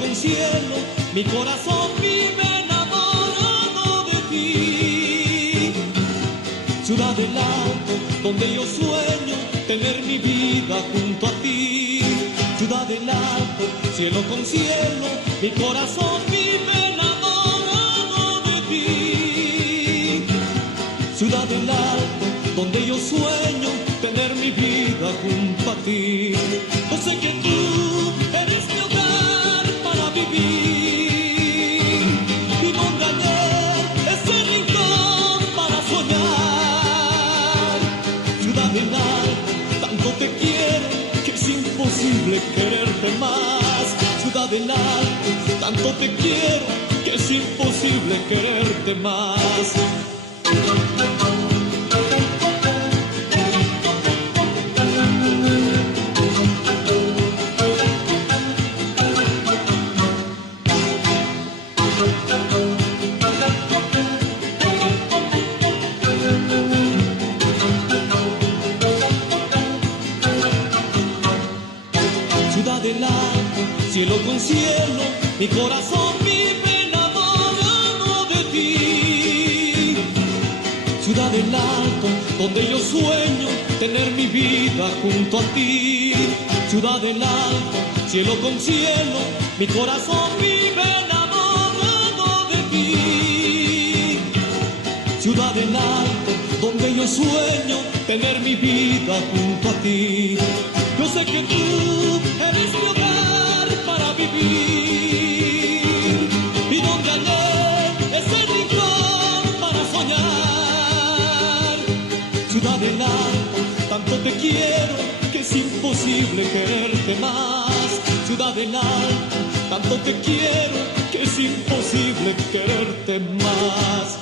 con cielo, mi corazón vive enamorado de ti. Ciudad del Alto, donde yo sueño tener mi vida junto a ti. Ciudad del Alto, cielo con cielo, mi corazón vive enamorado de ti. Ciudad del Alto, donde yo sueño tener mi vida junto a ti. Yo sé que tú eres mi hogar para vivir y donde hallar ese rincón para soñar. Ciudad del Alto, tanto te quiero que es imposible quererte más. Ciudad del Alto, tanto te quiero que es imposible quererte más. Ciudad del Alto, cielo con cielo, mi corazón vive enamorado de ti. Ciudad del Alto, donde yo sueño tener mi vida junto a ti. Ciudad del Alto, cielo con cielo, mi corazón vive enamorado de ti. Ciudad del Alto, donde yo sueño tener mi vida junto a ti. Yo sé que tú eres mi hogar para vivir y donde hallar ese rincón para soñar. Ciudad del Alto, tanto te quiero que es imposible quererte más. Ciudad del Alto, tanto te quiero que es imposible quererte más.